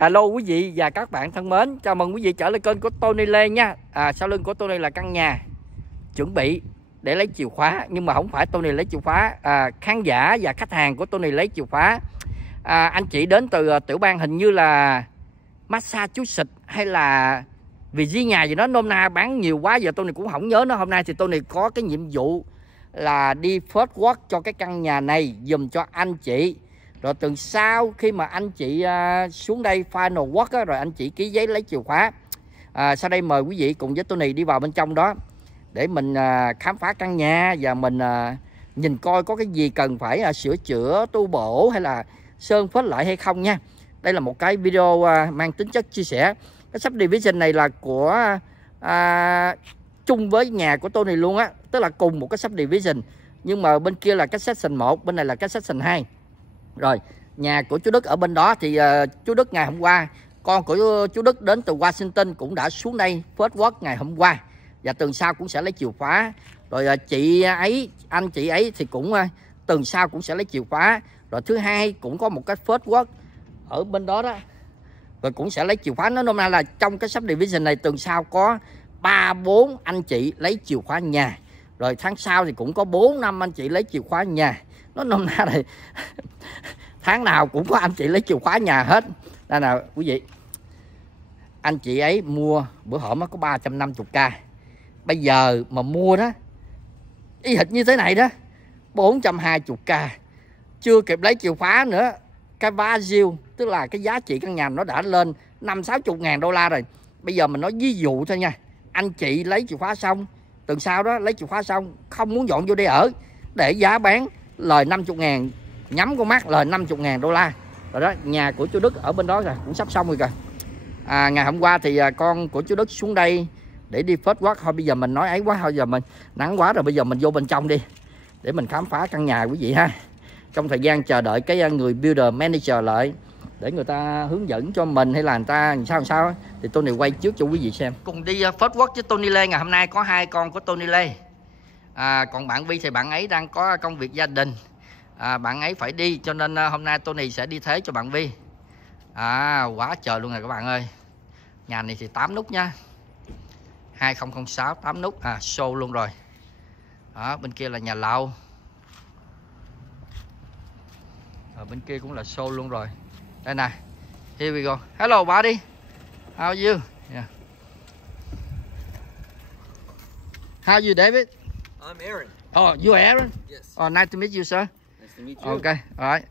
Hello quý vị và các bạn thân mến, chào mừng quý vị trở lại kênh của Tony Lê nha. Sau lưng của Tony là căn nhà chuẩn bị để lấy chìa khóa, nhưng mà không phải Tony lấy chìa khóa, khán giả và khách hàng của Tony lấy chìa khóa. Anh chị đến từ tiểu bang hình như là Massachusetts hay là Virginia gì đó, nôm na bán nhiều quá giờ Tony cũng không nhớ nữa. Hôm nay thì Tony có cái nhiệm vụ là đi first work cho cái căn nhà này dùm cho anh chị. Rồi tuần sau khi mà anh chị xuống đây final work á, rồi anh chị ký giấy lấy chìa khóa. Sau đây mời quý vị cùng với Tony đi vào bên trong đó để mình khám phá căn nhà và mình nhìn coi có cái gì cần phải sửa chữa, tu bổ hay là sơn phết lại hay không nha. Đây là một cái video mang tính chất chia sẻ. Cái subdivision này là của chung với nhà của Tony luôn á, tức là cùng một cái subdivision, nhưng mà bên kia là cái section 1, bên này là cái section 2. Rồi, nhà của chú Đức ở bên đó thì chú Đức ngày hôm qua, con của chú Đức đến từ Washington cũng đã xuống đây first work ngày hôm qua. Và tuần sau cũng sẽ lấy chìa khóa. Rồi chị ấy, anh chị ấy thì cũng tuần sau cũng sẽ lấy chìa khóa. Rồi thứ hai cũng có một cái first work ở bên đó đó. Rồi cũng sẽ lấy chìa khóa. Nó nôm na là trong cái subdivision này tuần sau có 3-4 anh chị lấy chìa khóa nhà. Rồi tháng sau thì cũng có 4-5 anh chị lấy chìa khóa nhà. Nó nôm na này tháng nào cũng có anh chị lấy chìa khóa nhà hết. Đây nào quý vị, anh chị ấy mua bữa hổm nó có 350k, bây giờ mà mua đó y hệt như thế này đó 420k, chưa kịp lấy chìa khóa nữa. Cái value, tức là cái giá trị căn nhà nó đã lên 50-60 ngàn đô la rồi. Bây giờ mình nói ví dụ thôi nha, anh chị lấy chìa khóa xong, tuần sau đó lấy chìa khóa xong không muốn dọn vô đây ở, để giá bán lời 50 ngàn, nhắm con mắt lời 50 ngàn đô la rồi đó. Nhà của chú Đức ở bên đó rồi cũng sắp xong rồi kìa. Ngày hôm qua thì con của chú Đức xuống đây để đi first work. Thôi bây giờ mình nói ấy quá, thôi giờ mình nắng quá rồi, bây giờ mình vô bên trong đi để mình khám phá căn nhà quý vị ha. Trong thời gian chờ đợi cái người builder manager lại để người ta hướng dẫn cho mình hay là người ta làm sao thì Tony quay trước cho quý vị xem. Cùng đi first work với Tony Lê. Ngày hôm nay có hai con của Tony Lê. Còn bạn Vi thì bạn ấy đang có công việc gia đình, bạn ấy phải đi cho nên hôm nay Tony sẽ đi thế cho bạn Vi. Quá trời luôn rồi các bạn ơi. Nhà này thì 8 nút nha, 2006 8 nút, show luôn rồi đó. Bên kia là nhà lầu, ở bên kia cũng là show luôn rồi. Đây nè, here we go. Hello buddy, how are you? Yeah. How are you, David? I'm Aaron. Oh, you are Aaron? Yes. Oh, nice to meet you, sir. Nice to meet you. Okay, all right.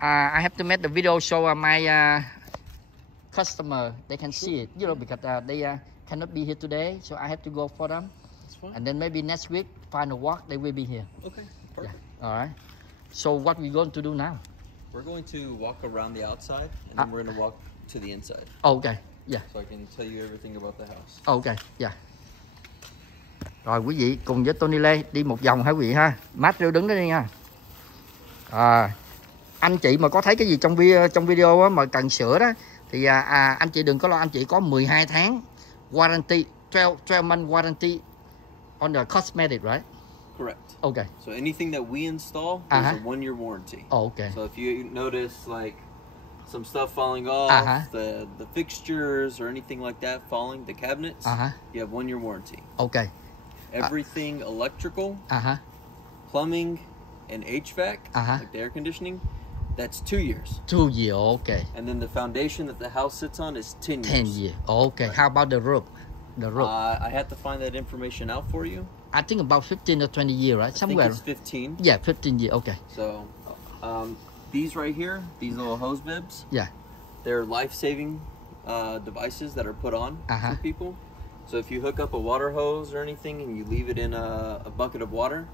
I have to make the video so my customer they can see it, you know, because they cannot be here today, so I have to go for them. That's fine. And then maybe next week, final work, they will be here. Okay, perfect. Yeah. All right. So what we going to do now? We're going to walk around the outside, and then we're going to walk to the inside. Okay. Yeah. So I can tell you everything about the house. Okay. Yeah. Rồi quý vị cùng với Tony Lê đi một vòng hả quý vị ha. Matthew đứng đó đi nha. Anh chị mà có thấy cái gì trong video mà cần sửa đó thì anh chị đừng có lo, anh chị có 12 tháng warranty, 12 month warranty on the cosmetic, right? Correct. Okay. So anything that we install, there's a 1-year warranty. Oh, okay. So if you notice like some stuff falling off, the fixtures or anything like that falling, the cabinets, you have 1-year warranty. Okay. Everything electrical, plumbing, and HVAC, like the air conditioning, that's 2 years. 2 years, okay. And then the foundation that the house sits on is 10 years. 10 years, okay. Right. How about the roof? The roof. I have to find that information out for you. I think about 15 or 20 years, right? Somewhere. I think it's 15. Yeah, 15 years, okay. So, these right here, these little hose bibs, they're life-saving devices that are put on for people. So if you hook up a water hose or anything and you leave it in a bucket of water,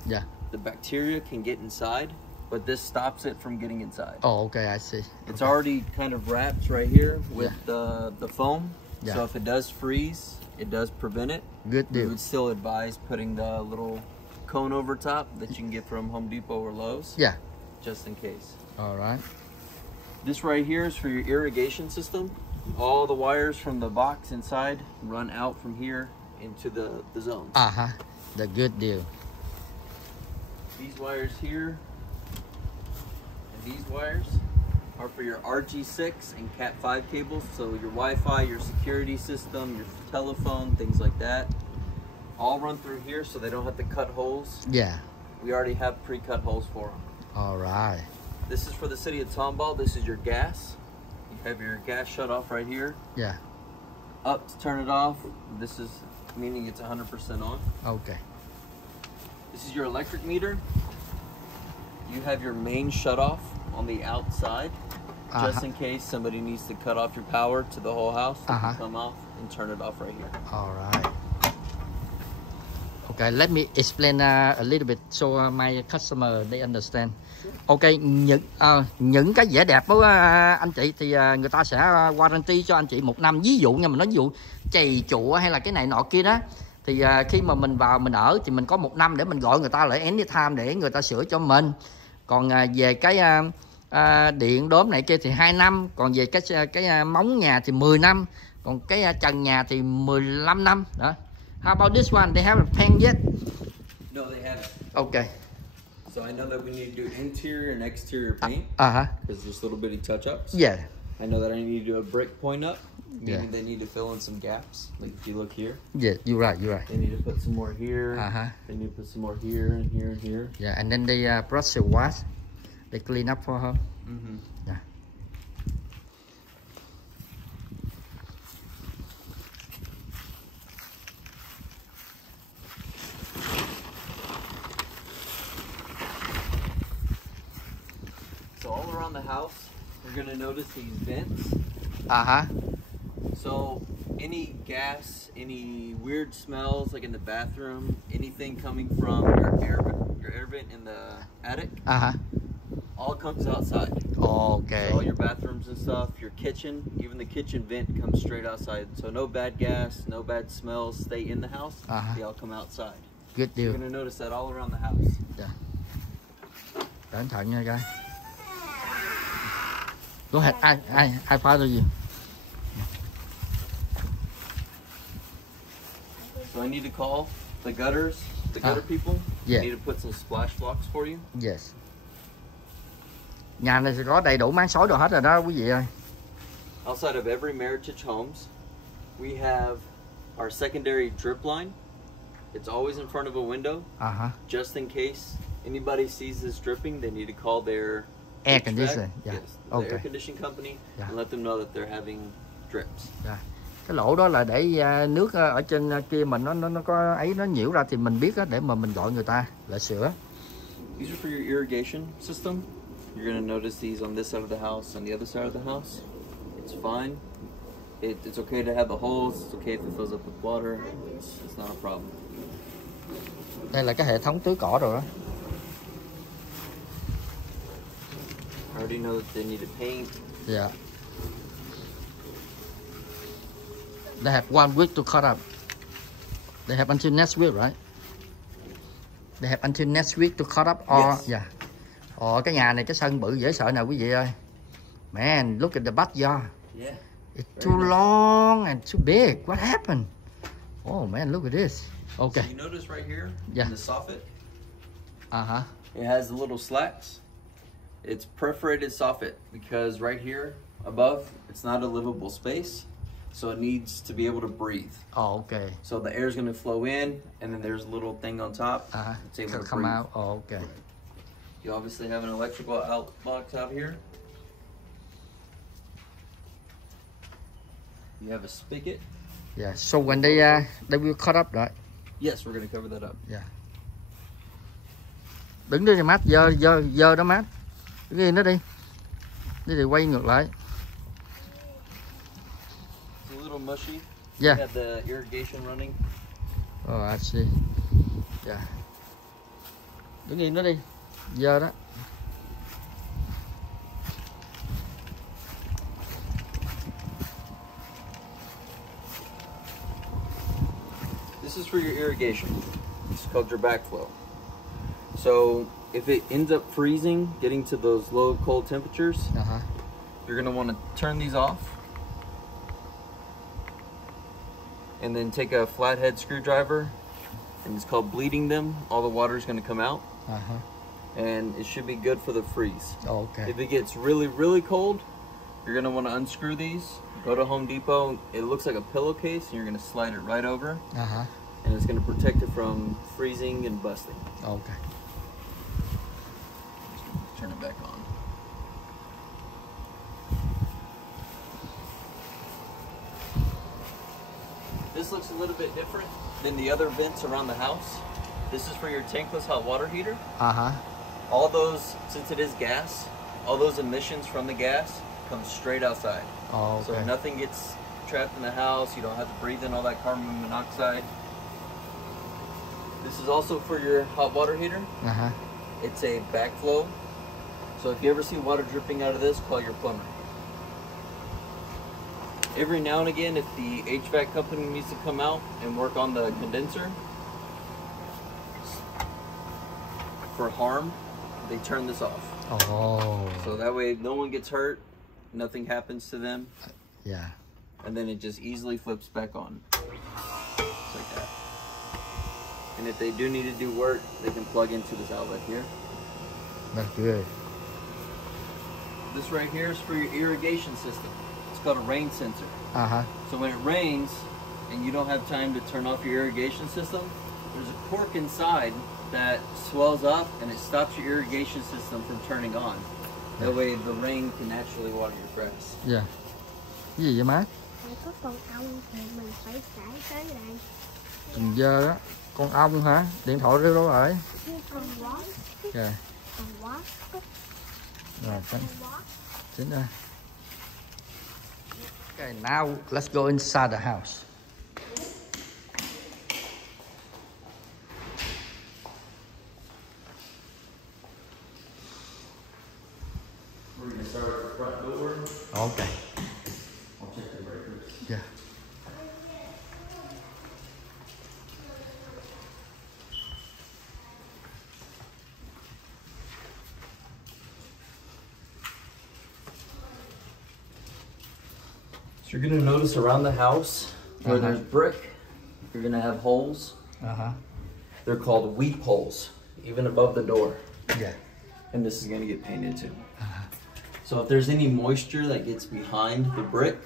the bacteria can get inside, but this stops it from getting inside. Oh, okay, I see. It's already kind of wrapped right here with the foam. So if it does freeze, it does prevent it. Good deal. We would still advise putting the little cone over top that you can get from Home Depot or Lowe's. Yeah. Just in case. All right. This right here is for your irrigation system. All the wires from the box inside run out from here into the zones. The good deal. These wires here and these wires are for your RG6 and Cat5 cables, so your Wi-Fi, your security system, your telephone, things like that. All run through here, so they don't have to cut holes. Yeah. We already have pre-cut holes for them. All right. This is for the city of Tomball. This is your gas. You have your gas shut off right here. Yeah. Up to turn it off. This is meaning it's 100% on. Okay. This is your electric meter. You have your main shut off on the outside, just in case somebody needs to cut off your power to the whole house. They can come off and turn it off right here. All right. Okay, let me explain a little bit so my customer they understand. Ok, những cái vẻ đẹp của anh chị thì người ta sẽ warranty cho anh chị 1 năm. Ví dụ nha, mình nói ví dụ chày chụa hay là cái này nọ kia đó, thì khi mà mình vào mình ở thì mình có 1 năm để mình gọi người ta lại anytime để người ta sửa cho mình. Còn về cái điện đốm này kia thì 2 năm, còn về cái móng nhà thì 10 năm, còn cái trần nhà thì 15 năm đó. How about this one? They haven't painted yet? No, they haven't. Okay. So I know that we need to do interior and exterior paint. Because there's little bitty touch-ups. Yeah. I know that I need to do a brick point up. Maybe they need to fill in some gaps. Like if you look here. Yeah, you're right. You're right. They need to put some more here. They need to put some more here and here and here. Yeah, and then they brush the wash. They clean up for her. Yeah. So all around the house, you're gonna notice these vents. So any gas, any weird smells like in the bathroom, anything coming from your air vent in the attic, all comes outside. Okay. So all your bathrooms and stuff, your kitchen, even the kitchen vent comes straight outside. So no bad gas, no bad smells stay in the house. They all come outside. Good deal. You're gonna notice that all around the house. Yeah. Cẩn thận nha guys. Go ahead. I follow you. So I need to call the gutter people. Yeah. I need to put some splash blocks for you. Yes. Nhà này sẽ có đầy đủ máng xối đồ hết rồi đó quý vị ơi. Outside of every Meritage homes, we have our secondary drip line. It's always in front of a window. Just in case anybody sees this dripping, they need to call their air conditioning. Yes, the air conditioning company and let them know that they're having drips. Cái lỗ đó là để nước ở trên kia mình nó có ấy, nó nhiễu ra thì mình biết đó, để mà mình gọi người ta lại sửa. These are for your irrigation system. You're gonna notice these on this side of the house, on the other side of the house. It's fine. It's okay to have the holes. It's okay if it fills up with water. It's not a problem. Đây là cái hệ thống tưới cỏ rồi đó. I already know that they need to paint. Yeah. They have 1 week to cut up. They have until next week, right? They have until next week to cut up. Or yeah. Cái nhà này cái sân bự dễ sợ nè quý vị ơi. Man, look at the backyard. Yeah. It's too long and too big. What happened? Oh man, look at this. Okay. So you notice right here in the soffit? It has the little slats. It's perforated soffit because right here above, it's not a livable space. So it needs to be able to breathe. Oh, okay. So the air is going to flow in, and then there's a little thing on top. It's able to come breathe. out. Oh, okay. You obviously have an electrical out box out here. You have a spigot. Yeah. So when they will cut up, right? Yes, we're going to cover that up. Yeah. Đứng đi mát, dơ đó mát. Đứng yên nó đi. Đi thì quay ngược lại. It's a little mushy. Yeah. We have the irrigation running. Oh, I see. Yeah. Đứng yên nó đi. Dơ đó. This is for your irrigation. It's called your backflow. So if it ends up freezing, getting to those low cold temperatures, you're gonna want to turn these off, and then take a flathead screwdriver, and it's called bleeding them. All the water is gonna come out. and it should be good for the freeze. Okay. If it gets really, really cold, you're gonna want to unscrew these. Go to Home Depot. It looks like a pillowcase, and you're gonna slide it right over, and it's gonna protect it from freezing and busting. Okay. Turn it back on. This looks a little bit different than the other vents around the house. This is for your tankless hot water heater. All those, since it is gas, all those emissions from the gas come straight outside. Oh, okay. So nothing gets trapped in the house. You don't have to breathe in all that carbon monoxide. This is also for your hot water heater. It's a backflow. So if you ever see water dripping out of this, call your plumber. Every now and again, if the HVAC company needs to come out and work on the condenser for harm, they turn this off. Oh. So that way no one gets hurt, nothing happens to them. Yeah. And then it just easily flips back on. Just like that. And if they do need to do work, they can plug into this outlet here. That's good. This right here is for your irrigation system. It's called a rain sensor. So when it rains and you don't have time to turn off your irrigation system, there's a cork inside that swells up and it stops your irrigation system from turning on. That way the rain can naturally water your grass. Yeah. Cái gì vậy má? Có con ong thì mình phải xả tới đây. Cần dơ á. Con ong hả? Điện thoại rêu đâu rồi? Con bó. Yeah. Con bó. Rồi, chính ra. Okay, now let's go inside the house. We're going to start at the front door. Okay. I'll check the breakers. Yeah. So you're going to notice around the house where there's brick, you're going to have holes. They're called weep holes, even above the door. Yeah. And this is going to get painted too. So if there's any moisture that gets behind the brick,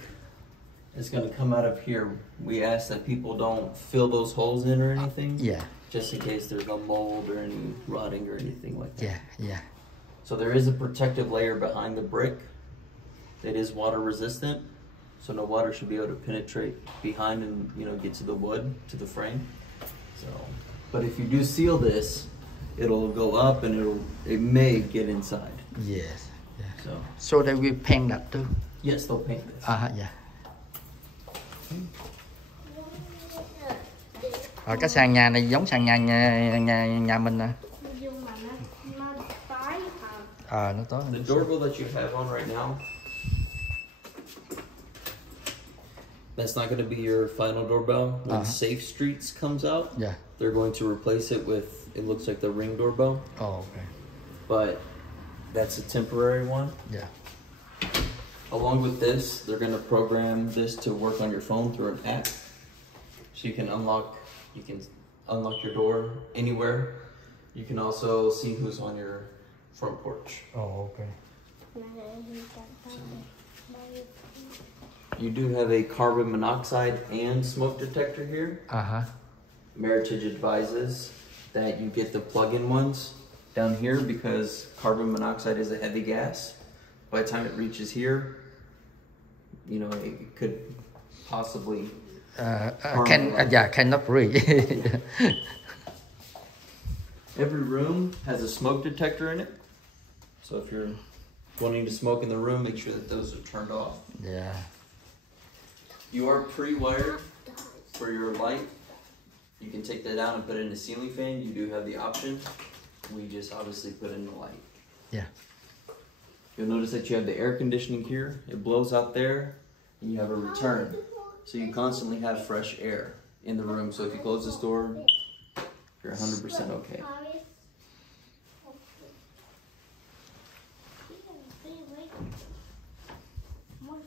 it's going to come out of here. We ask that people don't fill those holes in or anything. Yeah. Just in case there's no mold or any rotting or anything like that. Yeah, yeah. So there is a protective layer behind the brick that is water resistant. So no water should be able to penetrate behind and, you know, get to the wood, to the frame. So, but if you do seal this, it'll go up and it may get inside. Yes. Yeah. So they will paint that too. Yes, they'll paint this. Yeah. Cái sàn nhà này giống sàn nhà mình nè. Nhưng mà nó tối. Nó tối. The doorbell that you have on right now, that's not going to be your final doorbell. When Safe Streets comes out, they're going to replace it with, it looks like the Ring doorbell. Oh, okay. But that's a temporary one. Yeah. Along with this, they're going to program this to work on your phone through an app. So you can unlock your door anywhere. You can also see who's on your front porch. Oh, okay. You do have a carbon monoxide and smoke detector here. Meritage advises that you get the plug-in ones down here because carbon monoxide is a heavy gas. By the time it reaches here, you know, it could possibly cannot breathe. Every room has a smoke detector in it. So if you're wanting to smoke in the room, make sure that those are turned off. Yeah. You are pre-wired for your light. You can take that out and put it in a ceiling fan. You do have the option. We just obviously put in the light. Yeah. You'll notice that you have the air conditioning here. It blows out there, and you have a return. So you constantly have fresh air in the room. So if you close this door, you're 100% okay.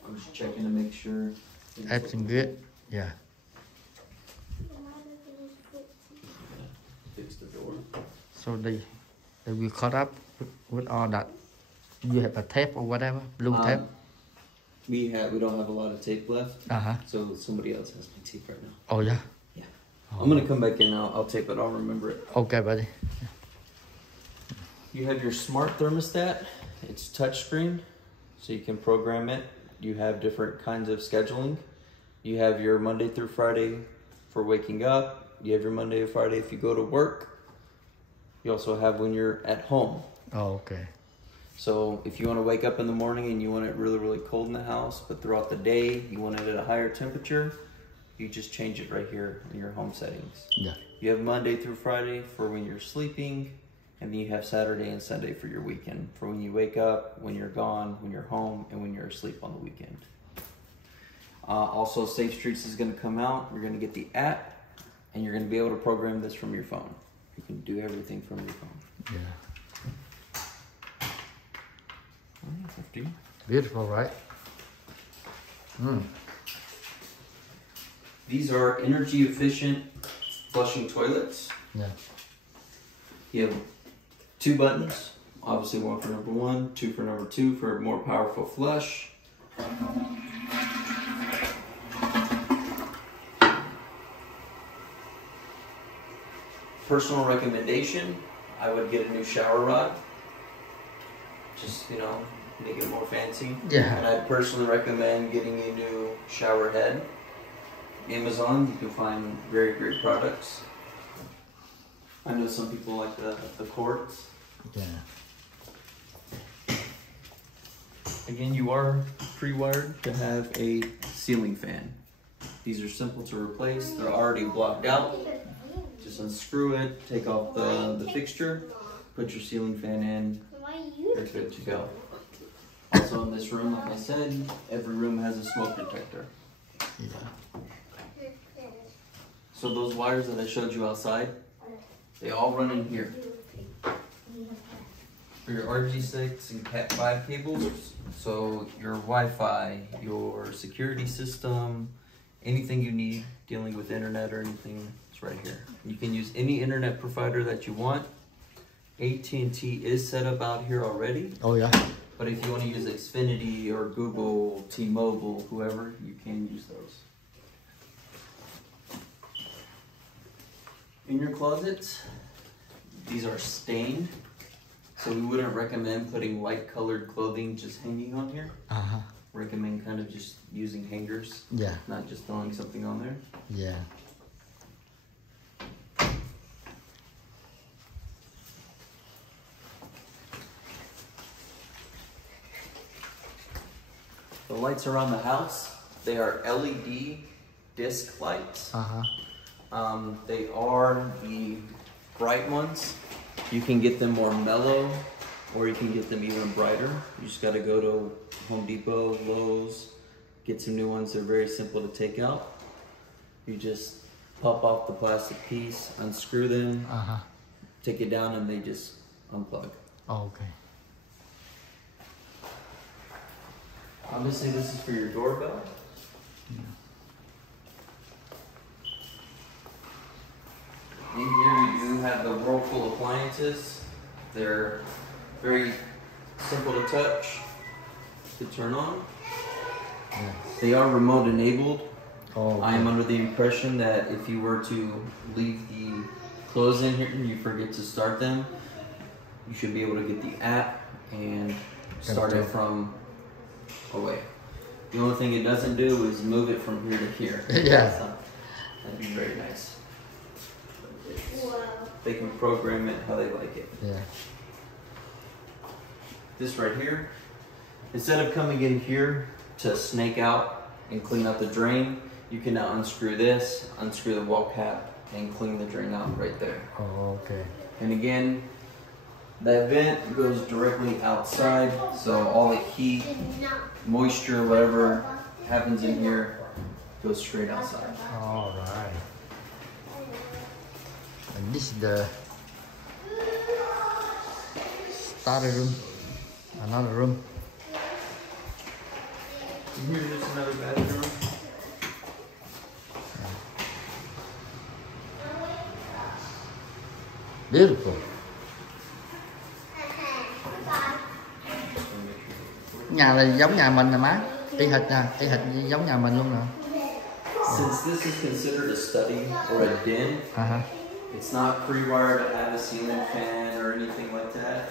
I'm just checking to make sure. Everything good? Yeah. Fix the door. So đi. They will cut up with all that. You have a tape or whatever, blue tape. We don't have a lot of tape left. So somebody else has my tape right now. Oh yeah. Yeah. I'm gonna come back in. I'll tape it. I'll remember it. Okay, buddy. You have your smart thermostat. It's touchscreen, so you can program it. You have different kinds of scheduling. You have your Monday through Friday for waking up. You have your Monday to Friday if you go to work. You also have when you're at home. Oh, okay. So if you want to wake up in the morning and you want it really, really cold in the house, but throughout the day you want it at a higher temperature, you just change it right here in your home settings. Yeah. You have Monday through Friday for when you're sleeping, and then you have Saturday and Sunday for your weekend, for when you wake up, when you're gone, when you're home, and when you're asleep on the weekend. Also, Safe Streets is going to come out. You're going to get the app, and you're going to be able to program this from your phone. You can do everything from your phone. Yeah. After you. Beautiful, right? These are energy efficient flushing toilets. Yeah. You have 2 buttons. Obviously, one for number 1, 2 for number 2 for a more powerful flush. Personal recommendation, I would get a new shower rod. Just, make it more fancy. Yeah. And I personally recommend getting a new shower head. Amazon, you can find very great products. I know some people like the cords. Yeah. Again, you are pre-wired to have a ceiling fan. These are simple to replace. They're already blocked out. Just unscrew it, take off the fixture, put your ceiling fan in, you're good to go. Also in this room, like I said, every room has a smoke detector. Yeah. So those wires that I showed you outside, they all run in here. For your RG6 and Cat5 cables, so your Wi-Fi, your security system, anything you need dealing with internet or anything, it's right here. You can use any internet provider that you want. AT&T is set up out here already. Oh yeah. But if you want to use Xfinity or Google, T-Mobile, whoever, you can use those. In your closets, these are stained, so we wouldn't recommend putting light colored clothing just hanging on here. Recommend kind of just using hangers. Yeah. Not just throwing something on there. Yeah. The lights around the house, they are LED disc lights. They are the bright ones. You can get them more mellow, or you can get them even brighter. You just gotta go to Home Depot, Lowe's, get some new ones. They're very simple to take out. You just pop off the plastic piece, unscrew them, take it down, and they just unplug. Oh, okay. Obviously, this is for your doorbell. In here you do have the Whirlpool appliances. They're very simple to touch, to turn on. Yeah. They are remote enabled. Oh, okay. I am under the impression that if you were to leave the clothes in here and you forget to start them, you should be able to get the app and start it from away. The only thing it doesn't do is move it from here to here. Yeah. So, that'd be very nice. They can program it how they like it. Yeah. This right here, instead of coming in here to snake out and clean out the drain, you can now unscrew this, unscrew the wall cap, and clean the drain out right there. Oh, okay. And again, that vent goes directly outside, so all the heat, moisture, whatever happens in here goes straight outside. All right. And this is the starter room, another room. And here's just another bathroom. Beautiful. Nhà này giống nhà mình nè má, y hệt giống nhà mình luôn nè. Since this is considered a study or a den, it's not pre-wired to have a ceiling fan or anything like that.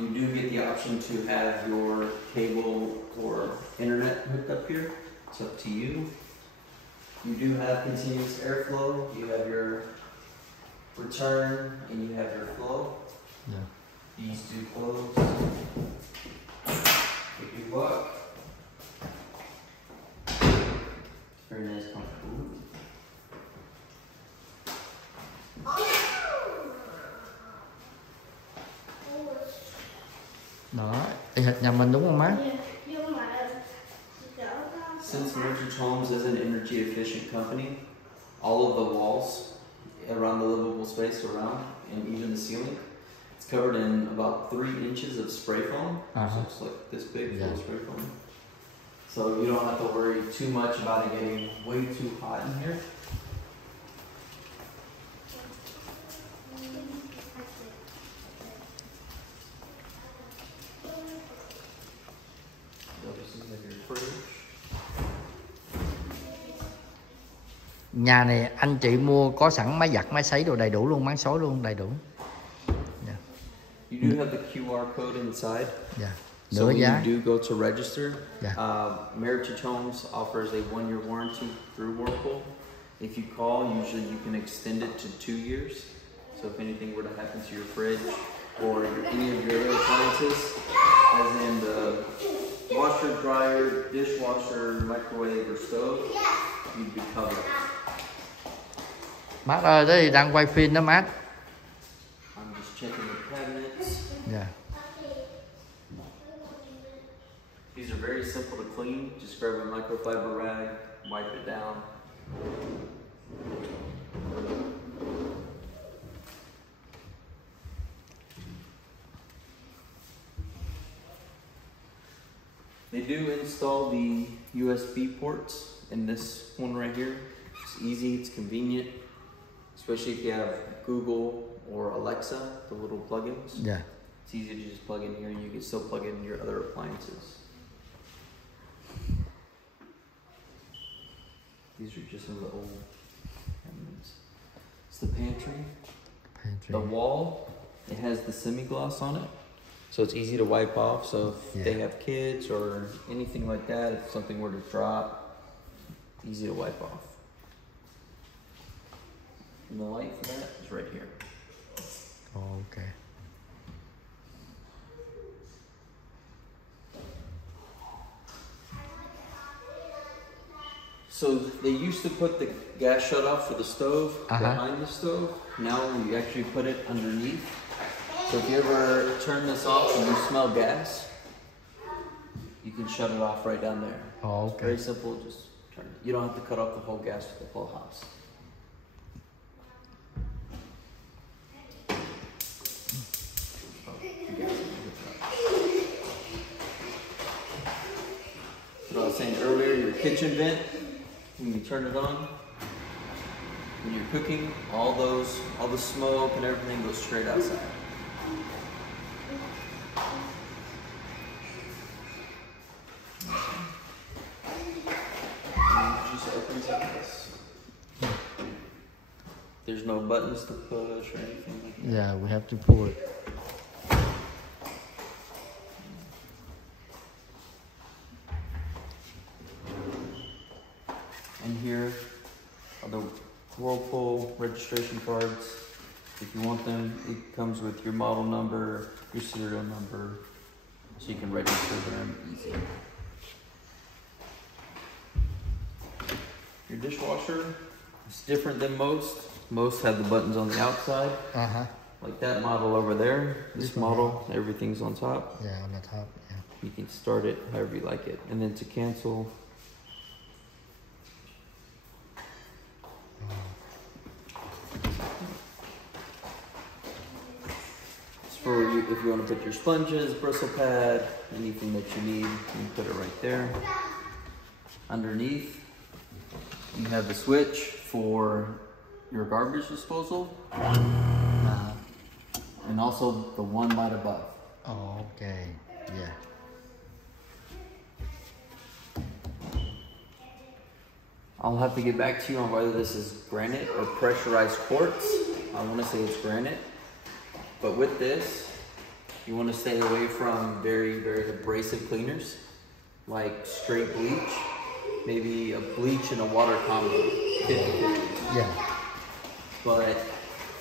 You do get the option to have your cable or internet hooked up here. It's up to you. You do have continuous airflow. You have your return and you have your flow. Yeah. These two close. If you walk, very nice, comfortable. Đó, y hệt nhà mình đúng không má? Since Merchant Homes is an energy efficient company, all of the walls around the livable space around and even the ceiling, it's covered in about 3 inches of spray foam. So it's like this big full spray foam. So you don't have to worry too much about it getting way too hot in here. So this is like your fridge. Nhà này anh chị mua có sẵn máy giặt, máy sấy đồ đầy đủ luôn, máy xối luôn đầy đủ. Yeah. You do have the QR code inside. Yeah. So when you do go to register, Meritage Homes offers a 1-year warranty through Whirlpool. If you call, usually you can extend it to 2 years. So if anything were to happen to your fridge or any of your other appliances, as in the washer, dryer, dishwasher, microwave, or stove, you'd be covered. Mát ơi, đấy thì đang quay phim đó Mát. I'm just checking the cabinets. Yeah. These are very simple to clean. Just grab a microfiber rag, wipe it down. They do install the USB ports in this one right here. It's easy, it's convenient, especially if you have Google or Alexa, the little plugins. Yeah. It's easy to just plug in here and you can still plug in your other appliances. These are just some of the old cabinets. It's the pantry. The wall, it has the semi-gloss on it. So it's easy to wipe off. So if they have kids or anything like that, if something were to drop, easy to wipe off. And the light for that is right here. Oh, okay. So they used to put the gas shutoff for the stove behind the stove. Now you actually put it underneath. So if you ever turn this off and you smell gas, you can shut it off right down there. Oh, okay. It's very simple, just turn it. You don't have to cut off the whole gas for the whole house. What I was saying earlier, your kitchen vent, when you turn it on, when you're cooking, all the smoke and everything goes straight outside. There's no buttons to push or anything like that. Yeah, we have to pull it. And here are the Whirlpool registration cards. If you want them, it comes with your model number, your serial number, so you can register them easy. Your dishwasher is different than most. Most have the buttons on the outside. Like that model over there. This model, everything's on top. Yeah, on the top, yeah. You can start it however you like it. And then to cancel, it's for you, if you want to put your sponges, bristle pad, anything that you need, you can put it right there. Underneath, you have the switch for your garbage disposal, and also the one light above. Oh, okay, yeah. I'll have to get back to you on whether this is granite or pressurized quartz. I want to say it's granite. But with this, you want to stay away from very, very abrasive cleaners, like straight bleach, maybe a bleach and a water combo, 50-50. Yeah. But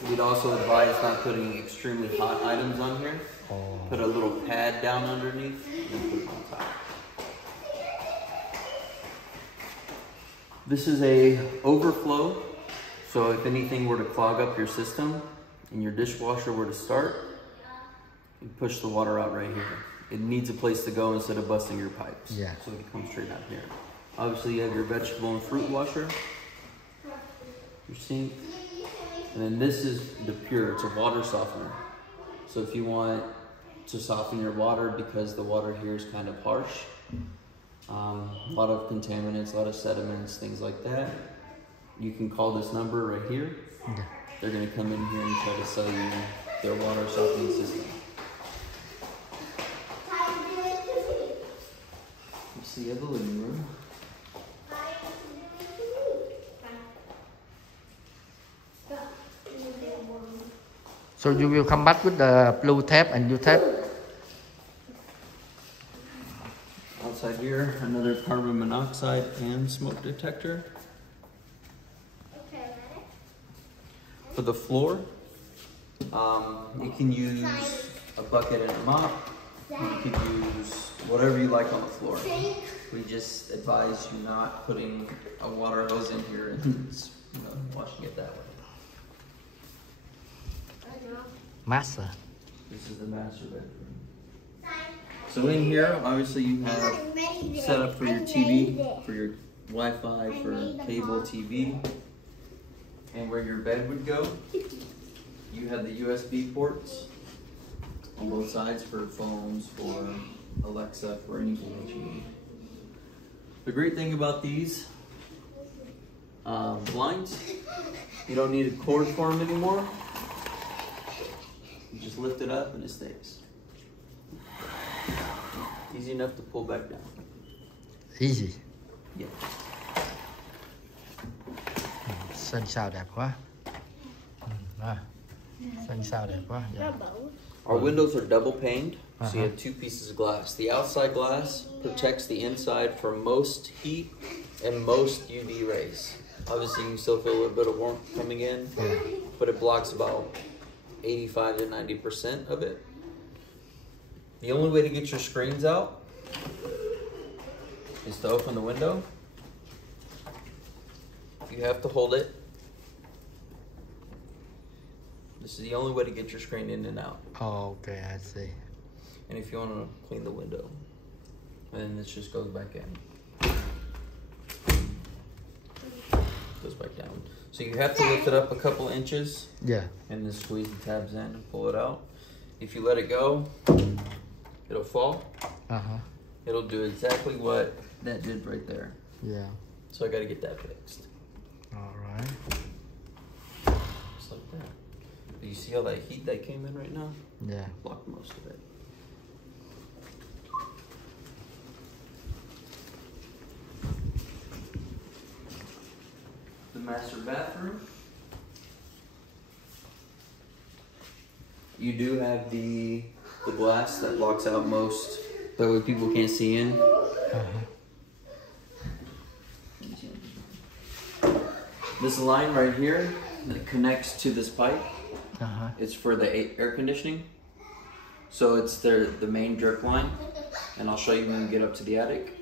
we'd also advise not putting extremely hot items on here. Oh. Put a little pad down underneath and put it on top. This is a overflow, so if anything were to clog up your system and your dishwasher were to start, you push the water out right here. It needs a place to go instead of busting your pipes. Yeah. So it comes straight out here. Obviously you have your vegetable and fruit washer, your sink, and then this is the pure, it's a water softener. So if you want to soften your water because the water here is kind of harsh, a lot of contaminants, a lot of sediments, things like that, you can call this number right here. Yeah. They're going to come in here and try to sell you their water softening system. You see the living room. So you will come back with the blue tape and U tape. Outside here, another carbon monoxide and smoke detector. For the floor, you can use a bucket and a mop. You can use whatever you like on the floor. We just advise you not putting a water hose in here and washing it that way. Master. This is the master bedroom. So in here, obviously you have set up for your TV, for your Wi-Fi, for cable TV, and where your bed would go. You have the USB ports on both sides for phones, for Alexa, for anything that you need. The great thing about these blinds, you don't need a cord for them anymore. You just lift it up and it stays. Easy enough to pull back down. Easy. Yeah. Sân sao đẹp quá. Sân sao đẹp quá. Yeah. Our windows are double paned, so you have two pieces of glass. The outside glass protects the inside from most heat and most UV rays. Obviously, you can still feel a little bit of warmth coming in, but it blocks about 85 to 90% of it. The only way to get your screens out is to open the window. You have to hold it. This is the only way to get your screen in and out. Oh, okay, I see. And if you want to clean the window, and then this just goes back in. Goes back down. So you have to lift it up a couple inches. Yeah. And then squeeze the tabs in and pull it out. If you let it go, it'll fall. It'll do exactly what that did right there. Yeah. So I got to get that fixed. All right. Just like that. Do you see all that heat that came in right now? Yeah. Blocked most of it. The master bathroom. You do have the glass that blocks out most, that way people can't see in. This line right here that connects to this pipe, it's for the air conditioning. So it's the main drip line, and I'll show you when we get up to the attic.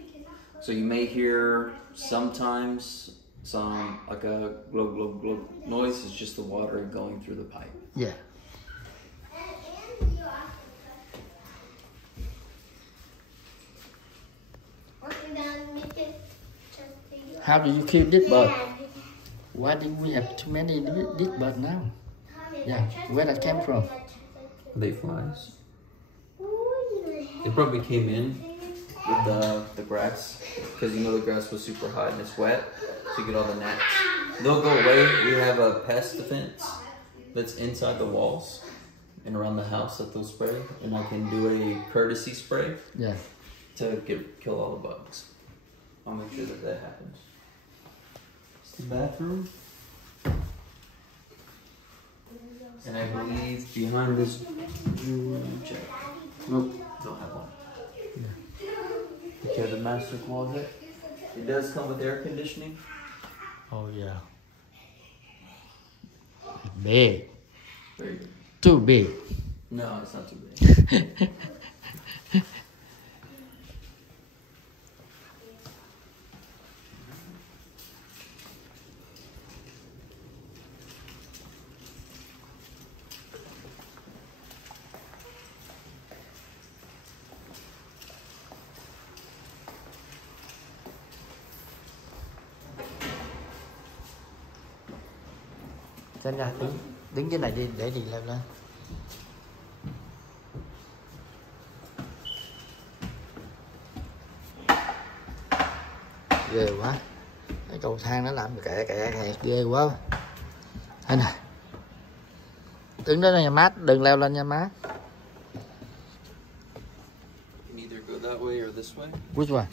So you may hear sometimes some like a glug glug glug noise. It's just the water going through the pipe. Yeah. How do you keep this bird? Why do we have too many this bird now? Yeah, where that came from? They flies. They probably came in with the grass, because you know the grass was super hot and it's wet, so you get all the gnats. They'll go away. We have a pest defense that's inside the walls and around the house that they'll spray, and I can do a courtesy spray to kill all the bugs. I'll make sure that happens. the bathroom. And I believe behind this check. Nope, don't have one. Okay, the master closet. It does come with air conditioning. Oh yeah. Big. Too big. No, it's not too big. Trên ra đứng cái này đi để đi leo lên. Ghê quá. Cái cầu thang nó làm kẹt ghê quá. Đây nè. Đứng đó nha mát, đừng leo lên nha mát. Which one?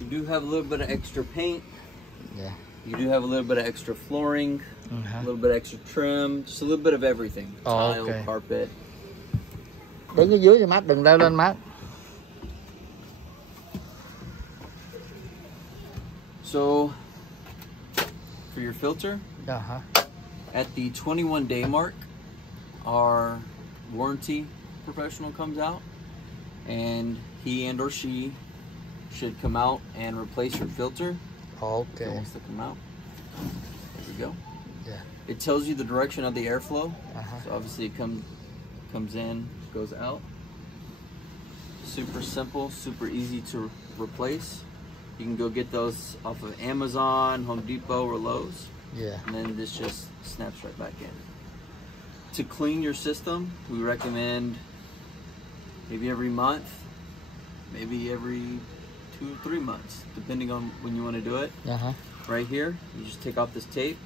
You do have a little bit of extra paint. Yeah. You do have a little bit of extra flooring, a little bit of extra trim, just a little bit of everything. Tile, okay. Carpet. Đứng ở dưới cho mát, đừng leo lên mát. So, for your filter, at the 21 day mark, our warranty professional comes out, and he and or she should come out and replace your filter. Okay. It wants to come out. There we go. Yeah. It tells you the direction of the airflow. So obviously it comes in, goes out. Super simple, super easy to replace. You can go get those off of Amazon, Home Depot, or Lowe's. Yeah. And then this just snaps right back in. To clean your system, we recommend maybe every month, maybe every 2 or 3 months, depending on when you want to do it. Right here, you just take off this tape,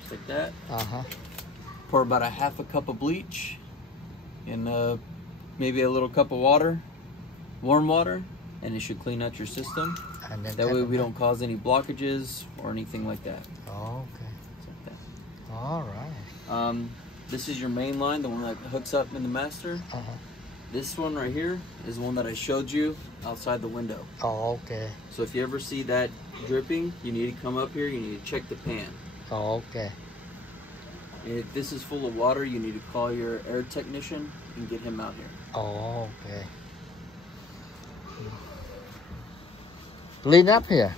just like that. Pour about a half a cup of bleach in maybe a little cup of water, warm water, and it should clean out your system. That way we don't cause any blockages or anything like that. Okay. Just like that. All right. This is your main line, the one that hooks up in the master. This one right here is the one that I showed you outside the window. Okay. So if you ever see that dripping, you need to come up here, you need to check the pan. Okay. If this is full of water, you need to call your air technician and get him out here. Okay. Clean up here.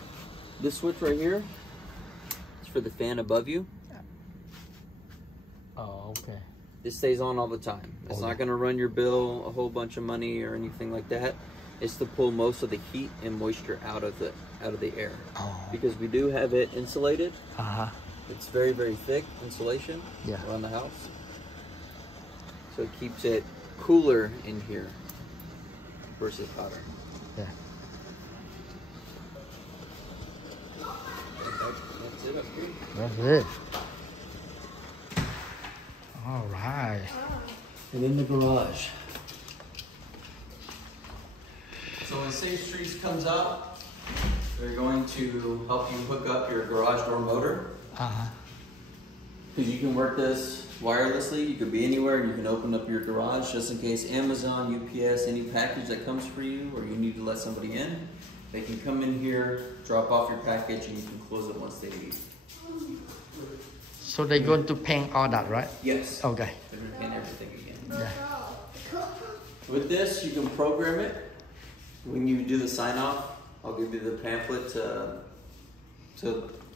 This switch right here is for the fan above you. Okay. This stays on all the time. It's not going to run your bill a whole bunch of money or anything like that. It's to pull most of the heat and moisture out of the air. Because we do have it insulated. It's very, very thick insulation around the house. So it keeps it cooler in here versus hotter. Yeah. That's it up here. That's it. All right. And in the garage. So when Safe Streets comes out, they're going to help you hook up your garage door motor. Because you can work this wirelessly. You could be anywhere and you can open up your garage just in case Amazon, UPS, any package that comes for you or you need to let somebody in. They can come in here, drop off your package, and you can close it once they leave. So they're going to paint all that, right? Yes. Okay. They're going to paint everything again. Yeah. With this, you can program it. When you do the sign-off, I'll give you the pamphlet to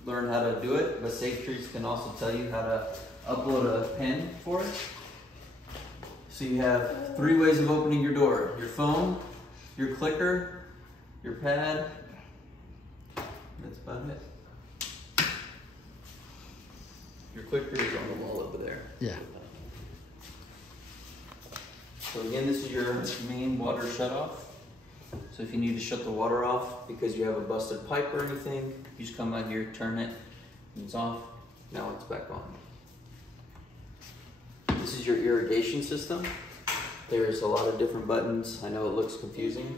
learn how to do it. But Safe Streets can also tell you how to upload a pen for it. So you have 3 ways of opening your door. Your phone, your clicker, your pad. That's about it. Your clicker is on the wall over there. Yeah. So again, this is your main water shutoff. So if you need to shut the water off because you have a busted pipe or anything, you just come out here, turn it, and it's off. Now it's back on. This is your irrigation system. There's a lot of different buttons. I know it looks confusing.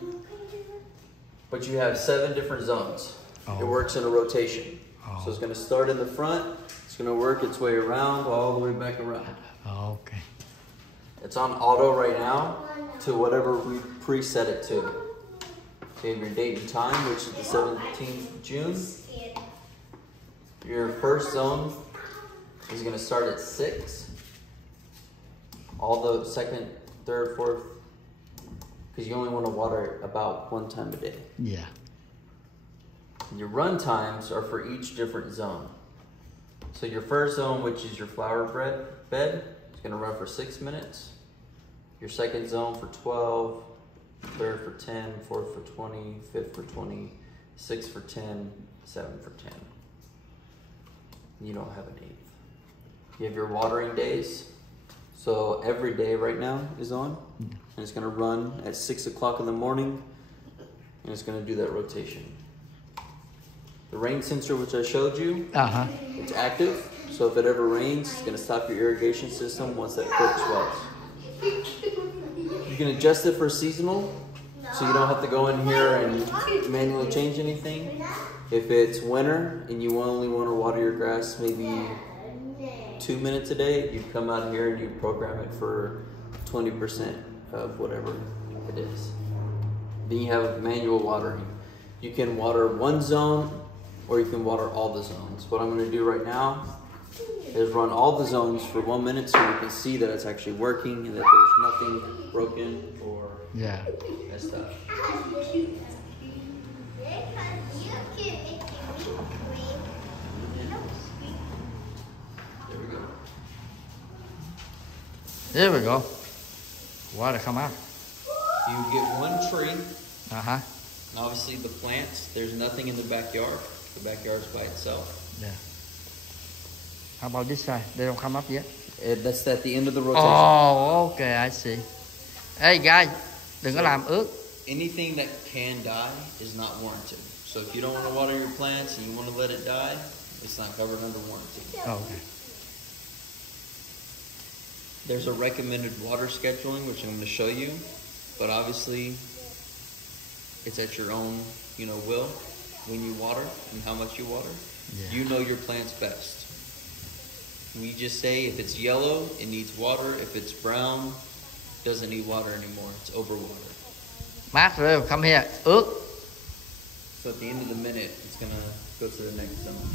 But you have 7 different zones. Oh. It works in a rotation. Oh. So it's going to start in the front. It's going to work its way around, all the way back around. Oh, okay. It's on auto right now to whatever we preset it to. Okay, your date and time, which is the 17th of June. Your first zone is going to start at 6. All the second, third, fourth, because you only want to water about 1 time a day. Yeah. And your run times are for each different zone. So your first zone, which is your flower bed, is going to run for 6 minutes. Your second zone for 12, third for 10, fourth for 20, fifth for 20, sixth for 10, 7 for 10. You don't have an 8th. You have your watering days. So every day right now is on, and it's going to run at 6 o'clock in the morning, and it's going to do that rotation. The rain sensor, which I showed you, it's active. So if it ever rains, it's going to stop your irrigation system once that creek swells. You can adjust it for seasonal, so you don't have to go in here and manually change anything. If it's winter and you only want to water your grass maybe 2 minutes a day, you come out here and you program it for 20% of whatever it is. Then you have manual watering. You can water 1 zone or you can water all the zones. What I'm going to do right now is run all the zones for 1 minute so you can see that it's actually working and that there's nothing broken or messed up. There we go. Water come out. You get 1 tree. And obviously the plants, there's nothing in the backyard. The backyard's by itself. Yeah. How about this side? They don't come up yet? That's at the end of the rotation. Oh, okay, I see. Hey guys, đừng có làm ướt. Anything that can die is not warranted. So if you don't want to water your plants and you want to let it die, it's not covered under warranty. Oh, okay. There's a recommended water scheduling, which I'm going to show you, but obviously it's at your own, will when you water and how much you water. Yeah. You know your plants best. We just say if it's yellow, it needs water. If it's brown, it doesn't need water anymore. It's overwater. Mát rồi, come here. Ướt. So at the end of the minute, it's going to go to the next zone.